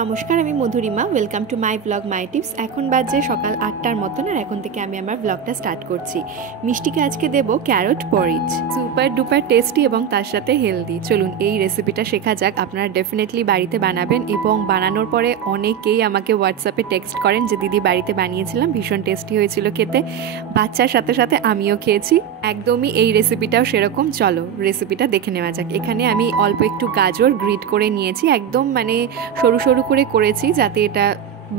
নমস্কার, আমি Madhurima. Welcome to my blog my tips. এখন বাজে সকাল 8টার মতন, আর এখন থেকে আমি আমার ব্লগটা স্টার্ট করছি। মিষ্টিকে আজকে দেবো carrot porridge, super duper tasty এবং তার সাথে হেলদি। চলুন এই রেসিপিটা শেখা যাক। আপনারা ডেফিনেটলি বাড়িতে বানাবেন, এবং বানানোর পরে অনেকেই আমাকে হোয়াটসঅ্যাপে টেক্সট করেন যে দিদি বাড়িতে বানিয়েছিলাম, ভীষণ টেস্টি হয়েছিল খেতে। বাচ্চার সাথে সাথে আমিও খেয়েছি। একদমই এই রেসিপিটাও সেরকম। চলো রেসিপিটা দেখে নেওয়া যাক। এখানে আমি অল্প একটু গাজর গ্রিট করে নিয়েছি, একদম মানে সরু সরু করে করেছি যাতে এটা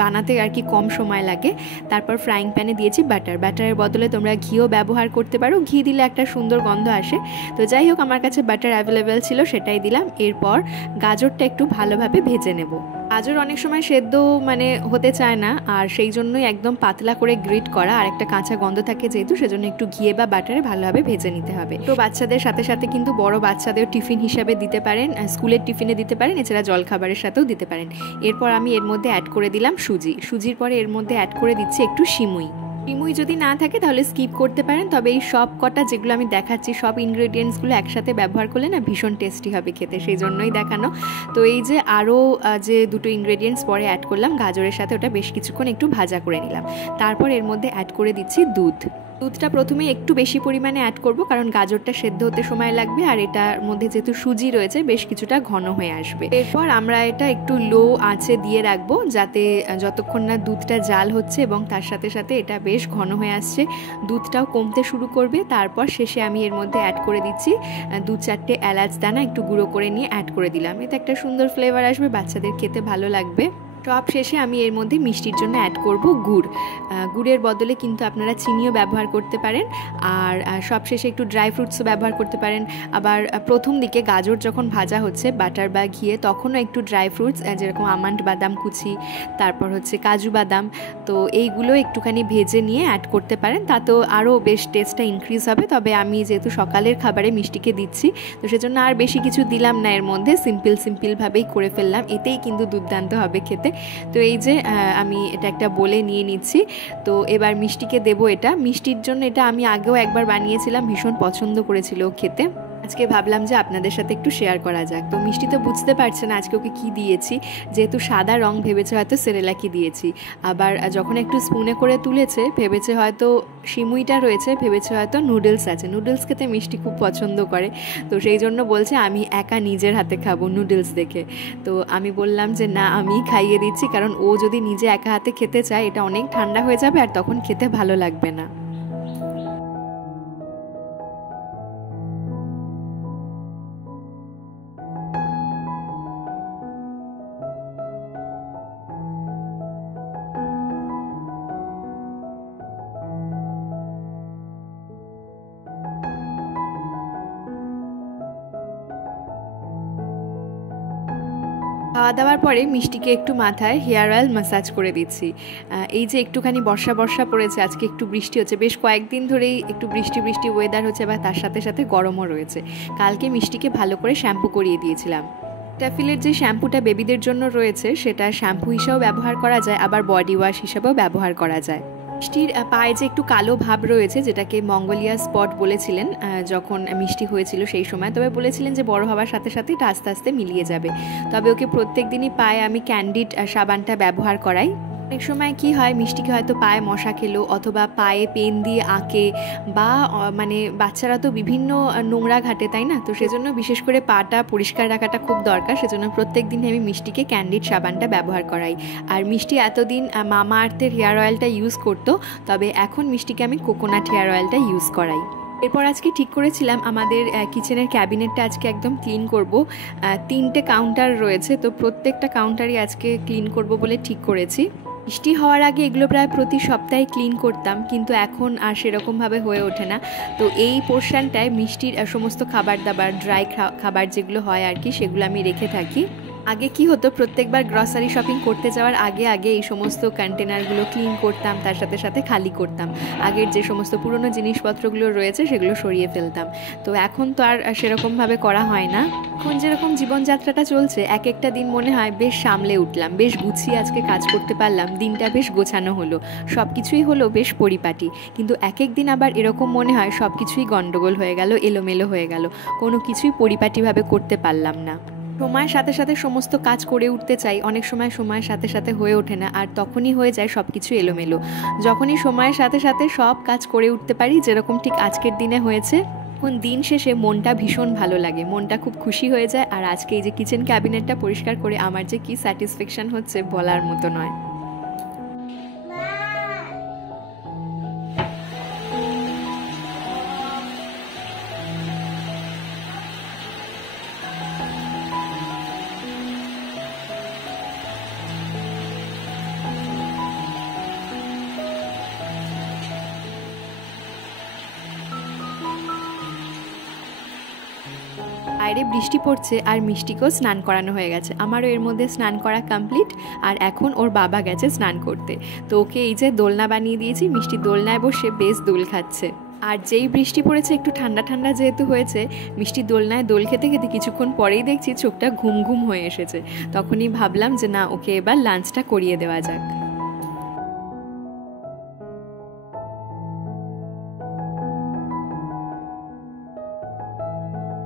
বানাতে আর কি কম সময় লাগে। তারপর ফ্রাইং প্যানে দিয়েছি বাটার। বাটারের বদলে তোমরা ঘিও ব্যবহার করতে পারো, ঘি দিলে একটা সুন্দর গন্ধ আসে। তো যাই হোক, আমার কাছে বাটার অ্যাভেলেবেল ছিল, সেটাই দিলাম। এরপর গাজরটা একটু ভালোভাবে ভেজে নেব। গাজর অনেক সময় সেদ্ধ মানে হতে চায় না, আর সেই জন্যই একদম পাতলা করে গ্রিট করা, আর একটা কাঁচা গন্ধ থাকে যেহেতু, সেজন্য একটু ঘিয়ে বা বাটারে ভালোভাবে ভেজে নিতে হবে। তো বাচ্চাদের সাথে সাথে কিন্তু বড় বাচ্চাদের টিফিন হিসাবে দিতে পারেন, স্কুলের টিফিনে দিতে পারেন, এছাড়া জলখাবারের সাথেও দিতে পারেন। এরপর আমি এর মধ্যে অ্যাড করে দিলাম সুজির পরে এর মধ্যে অ্যাড করে দিচ্ছি একটু সিমুই যদি না থাকে তাহলে স্কিপ করতে পারেন। তবে এই সব কটা যেগুলো আমি দেখাচ্ছি, সব ইনগ্রেডিয়েন্টসগুলো একসাথে ব্যবহার করলে না ভীষণ টেস্টি হবে খেতে, সেই জন্যই দেখানো। তো এই যে আরও যে দুটো ইনগ্রেডিয়েন্টস পরে অ্যাড করলাম গাজরের সাথে, ওটা বেশ কিছুক্ষণ একটু ভাজা করে নিলাম। তারপর এর মধ্যে অ্যাড করে দিচ্ছি দুধটা প্রথমে একটু বেশি পরিমাণে অ্যাড করব, কারণ গাজরটা সেদ্ধ হতে সময় লাগবে, আর এটার মধ্যে যেহেতু সুজি রয়েছে বেশ কিছুটা ঘন হয়ে আসবে। এরপর আমরা এটা একটু লো আঁচে দিয়ে রাখবো, যাতে যতক্ষণ না দুধটা জাল হচ্ছে এবং তার সাথে সাথে এটা বেশ ঘন হয়ে আসছে, দুধটাও কমতে শুরু করবে। তারপর শেষে আমি এর মধ্যে অ্যাড করে দিচ্ছি 2-4টে এলাচ দানা একটু গুঁড়ো করে নিয়ে অ্যাড করে দিলাম। এতে একটা সুন্দর ফ্লেভার আসবে, বাচ্চাদের খেতে ভালো লাগবে। সব শেষে আমি এর মধ্যে মিষ্টির জন্য অ্যাড করব গুড়ের বদলে কিন্তু আপনারা চিনিও ব্যবহার করতে পারেন, আর সব শেষে একটু ড্রাই ফ্রুটসও ব্যবহার করতে পারেন। আবার প্রথম দিকে গাজর যখন ভাজা হচ্ছে বাটার বা ঘিয়ে, তখনও একটু ড্রাই ফ্রুটস যেরকম আমন্ড বাদাম কুচি, তারপর হচ্ছে কাজু বাদাম, তো এইগুলো একটুখানি ভেজে নিয়ে অ্যাড করতে পারেন, তাতেও আরও বেশ টেস্টটা ইনক্রিজ হবে। তবে আমি যেহেতু সকালের খাবারে মিষ্টিকে দিচ্ছি, তো সেজন্য আর বেশি কিছু দিলাম না এর মধ্যে, সিম্পলভাবেই করে ফেললাম, এতেই কিন্তু দুর্দান্ত হবে খেতে। তো এই যে আমি এটা একটা বলে নিয়ে নিচ্ছি। তো এবার মিষ্টিকে দেবো এটা। মিষ্টির জন্য এটা আমি আগেও একবার বানিয়েছিলাম, ভীষণ পছন্দ করেছিল খেতে। আজকে ভাবলাম যে আপনাদের সাথে একটু শেয়ার করা যাক। তো মিষ্টি তো বুঝতে পারছে না আজকে ওকে কী দিয়েছি, যেহেতু সাদা রং ভেবেছে হয়তো সেরেলাকি দিয়েছি। আবার যখন একটু স্পুনে করে তুলেছে ভেবেছে হয়তো সিমুইটা রয়েছে, ভেবেছে হয়তো নুডলস আছে। নুডলস খেতে মিষ্টি খুব পছন্দ করে, তো সেই জন্য বলছে আমি একা নিজের হাতে খাবো নুডলস দেখে। তো আমি বললাম যে না, আমি খাইয়ে দিচ্ছি, কারণ ও যদি নিজে একা হাতে খেতে চায় এটা অনেক ঠান্ডা হয়ে যাবে, আর তখন খেতে ভালো লাগবে না। খাওয়া দাওয়ার পরে মিষ্টিকে একটু মাথায় হেয়ার অয়েল ম্যাসাজ করে দিচ্ছি। এই যে একটুখানি বর্ষা পড়েছে, আজকে একটু বৃষ্টি হচ্ছে, বেশ কয়েকদিন ধরেই একটু বৃষ্টি ওয়েদার হচ্ছে, বা তার সাথে সাথে গরমও রয়েছে। কালকে মিষ্টিকে ভালো করে শ্যাম্পু করিয়ে দিয়েছিলাম। ট্যাফিলের যে শ্যাম্পুটা বেবিদের জন্য রয়েছে, সেটা শ্যাম্পু হিসেবেও ব্যবহার করা যায়, আবার বডি ওয়াশ হিসেবেও ব্যবহার করা যায়। মিষ্টির পায়ে যে একটু কালো ভাব রয়েছে, যেটাকে মঙ্গোলিয়া স্পট বলেছিলেন যখন মিষ্টি হয়েছিল সেই সময়, তবে বলেছিলেন যে বড় হওয়ার সাথে সাথে এটা আস্তে আস্তে মিলিয়ে যাবে। তবে ওকে প্রত্যেক দিনই পায়ে আমি ক্যান্ডিড সাবানটা ব্যবহার করাই। অনেক সময় কি হয়, মিষ্টিকে হয়তো পায়ে মশা খেলো, অথবা পায়ে পেন দিয়ে আঁকে, বা মানে বাচ্চারা তো বিভিন্ন নোংরা ঘাটে, তাই না? তো সেজন্য বিশেষ করে পাটা পরিষ্কার রাখাটা খুব দরকার, সেজন্য প্রত্যেক দিন আমি মিষ্টিকে ক্যান্ডিড সাবানটা ব্যবহার করাই। আর মিষ্টি এতদিন মামা আর্থের হেয়ার অয়েলটা ইউজ করতো, তবে এখন মিষ্টিকে আমি কোকোনাট হেয়ার অয়েলটা ইউজ করাই। এরপর আজকে ঠিক করেছিলাম আমাদের কিচেনের ক্যাবিনেটটা আজকে একদম ক্লিন করব। 3টে কাউন্টার রয়েছে, তো প্রত্যেকটা কাউন্টারই আজকে ক্লিন করব বলে ঠিক করেছি। বৃষ্টি হওয়ার আগে এগুলো প্রায় প্রতি সপ্তাহে ক্লিন করতাম, কিন্তু এখন আর সেরকমভাবে হয়ে ওঠে না। তো এই পোর্শনটায় মিষ্টির সমস্ত খাবার দাবার, ড্রাই খাবার যেগুলো হয় আর কি, সেগুলো আমি রেখে থাকি। আগে কি হতো, প্রত্যেকবার গ্রসারি শপিং করতে যাওয়ার আগে আগে এই সমস্ত কন্টেনারগুলো ক্লিন করতাম, তার সাথে সাথে খালি করতাম, আগের যে সমস্ত পুরনো জিনিসপত্রগুলো রয়েছে সেগুলো সরিয়ে ফেলতাম। তো এখন তো আর সেরকমভাবে করা হয় না। এখন যেরকম জীবনযাত্রাটা চলছে, এক একটা দিন মনে হয় বেশ সামলে উঠলাম, বেশ গুছিয়ে আজকে কাজ করতে পারলাম, দিনটা বেশ গোছানো হলো, সব কিছুই হলো বেশ পরিপাটি। কিন্তু এক এক দিন আবার এরকম মনে হয় সব কিছুই গণ্ডগোল হয়ে গেল, এলোমেলো হয়ে গেল, কোনো কিছুই পরিপাটিভাবে করতে পারলাম না। সময়ের সাথে সাথে সমস্ত কাজ করে উঠতে চাই, অনেক সময় সময়ের সাথে সাথে হয়ে ওঠে না, আর তখনই হয়ে যায় সব কিছু এলোমেলো। যখনই সময়ের সাথে সাথে সব কাজ করে উঠতে পারি, যেরকম ঠিক আজকের দিনে হয়েছে, তখন দিন শেষে মনটা ভীষণ ভালো লাগে, মনটা খুব খুশি হয়ে যায়। আর আজকে এই যে কিচেন ক্যাবিনেটটা পরিষ্কার করে আমার যে কি স্যাটিসফ্যাকশন হচ্ছে বলার মতো নয়। বাইরে বৃষ্টি পড়ছে আর মিষ্টিকেও স্নান করানো হয়ে গেছে, আমারও এর মধ্যে স্নান করা কমপ্লিট। আর এখন ওর বাবা গেছে স্নান করতে, তো ওকে এই যে দোলনা বানিয়ে দিয়েছি, মিষ্টি দোলনায় বসে বেশ দোল খাচ্ছে। আর যেই বৃষ্টি পড়েছে একটু ঠান্ডা ঠান্ডা যেহেতু হয়েছে, মিষ্টি দোলনায় দোল খেতে খেতে কিছুক্ষণ পরেই দেখছি চোখটা ঘুম ঘুম হয়ে এসেছে। তখনই ভাবলাম যে না, ওকে এবার লাঞ্চটা করিয়ে দেওয়া যাক।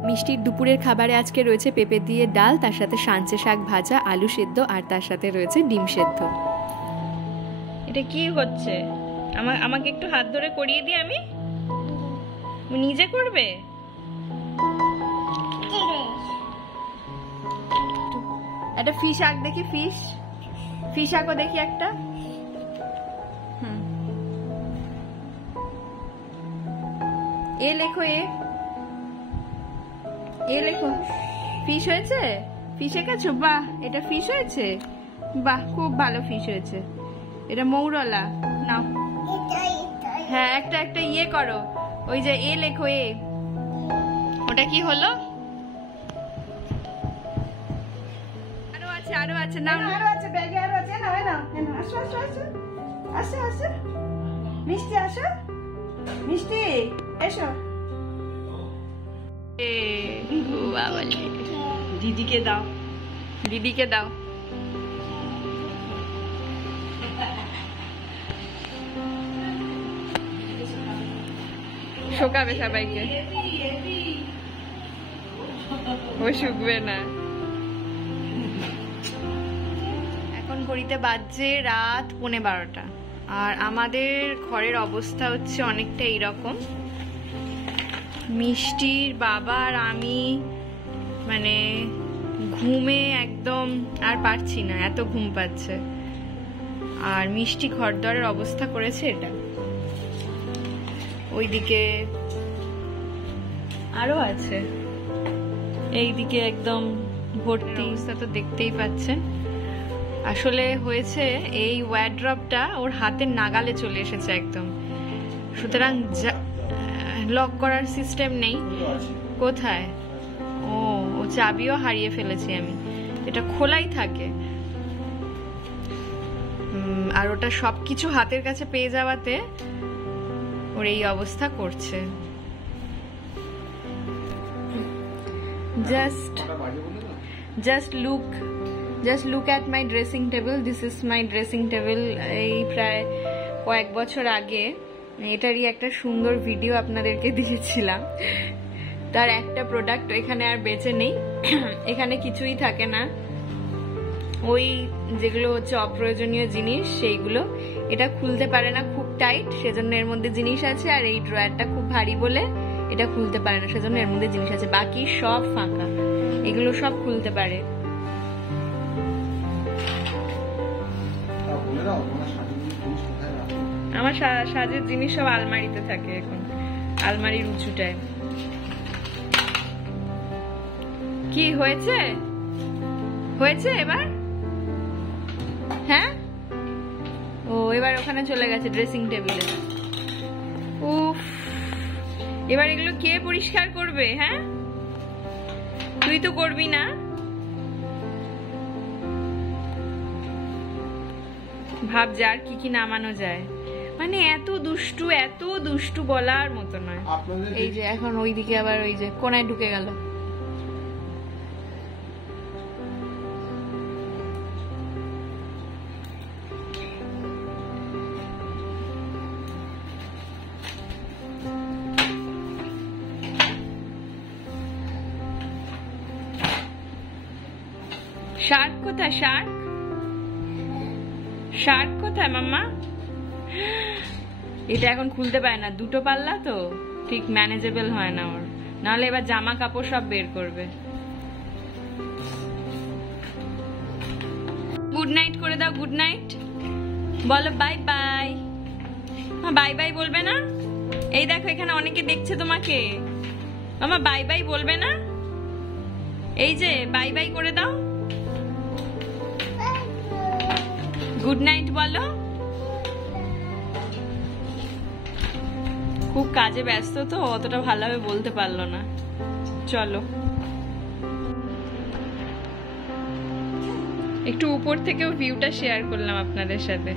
মিষ্টির দুপুরের খাবারে আজকে রয়েছে পেঁপে দিয়ে ডাল, তার সাথে সাঞ্চে শাক ভাজা, আলু সেদ্ধ, আর তার সাথে রয়েছে ডিম সেদ্ধ। এটা কি হচ্ছে? আমাকে একটু হাত ধরে করিয়ে দিই, আমি নিজে করবে? একটা ফিশ আঁক দেখি, ফিশ আঁকো দেখি একটা। এ লেখো, এ লেখো। ফিশ হয়েছে? ফিশ এঁকেছো? বাহ, এটা ফিশ হয়েছে, বাহ, খুব ভালো ফিশ হয়েছে। এটা মৌরলা নাও। হ্যাঁ, একটা ইয়ে করো, ওই যে এ লেখো, এ। ওটা কি হলো? আরো আছে না? আরো আছে, ব্যাগে আরো আছে। না না, আসো আসো আসো আসো আসো, মিষ্টি আসো, মিষ্টি এসো। দিদিকে দাও, দিদিকে দাও। শোকাবে সবাইকে, ও শুকবে না। এখন ঘড়িতে বাজছে রাত 11:30, আর আমাদের ঘরের অবস্থা হচ্ছে অনেকটা এইরকম। মিষ্টির বাবা আর আমি মানে ঘুমে একদম আর পারছি না, এত ঘুম পাচ্ছে। আর মিষ্টি ঘরদরের অবস্থা করেছে এটা। ওইদিকে আরো আছে, এইদিকে একদম ভর্তি অবস্থা তো দেখতেই পাচ্ছেন। আসলে হয়েছে এই ওয়ার্ড্রপটা ওর হাতের নাগালে চলে এসেছে একদম, সুতরাং লক করার সিস্টেম নেই। কোথায়? ও চাবিও হারিয়ে ফেলেছি আমি, এটা খোলাই থাকে। আর ওটা সবকিছু হাতের কাছে পেয়ে যাওয়াতে ওর এই অবস্থা করছে। Just look at my dressing table. This is my dressing table. এই প্রায় কয়েক বছর আগে এটারই একটা সুন্দর ভিডিও আপনাদেরকে দিয়েছিলাম। তার একটা প্রোডাক্ট এখানে আর বেঁচে নেই, এখানে কিছুই থাকে না, ওই যেগুলো হচ্ছে অপ্রয়োজনীয় জিনিস সেইগুলো। এটা খুলতে পারে না, খুব টাইট, সেজন্য এর মধ্যে জিনিস আছে। আর এই ড্রয়ারটা খুব ভারী বলে এটা খুলতে পারে না, সেজন্য এর মধ্যে জিনিস আছে। বাকি সব ফাঁকা, এগুলো সব খুলতে পারে। আমার সাজের জিনিস সব আলমারিতে থাকে এখন, আলমারির উঁচুটায়। কি হয়েছে? হয়েছে এবার? হ্যাঁ, ও এবার ওখানে চলে গেছে ড্রেসিং টেবিলে। উফ, এবার এগুলো কে পরিষ্কার করবে? হ্যাঁ, তুই তো করবি না। ভাব যার কি কি নামানো যায়, মানে এত দুষ্টু বলার মতো নয়। এই যে এখন ওইদিকে আবার ওই যে কোনায় ঢুকে গেল। শার্ক কোথায়? শার্ক কোথায় মাম্মা? এটা এখন খুলতে পারে না, দুটো পাল্লা তো ঠিক ম্যানেজেবল হয় না ওর, নাহলে এবার জামা কাপড় সব বের করবে। গুড নাইট করে দাও, গুড নাইট বলো, বাই বাই। বাই বাই বলবে না? এই দেখো এখানে অনেকে দেখছে তোমাকে, মামা বাই বাই বলবে না? এই যে বাই বাই করে দাও, গুড নাইট বলো। খুব কাজে ব্যস্ত তো, অতটা ভালোভাবে বলতে পারলো না। চলো একটু উপর থেকেও ভিউটা শেয়ার করলাম আপনাদের সাথে।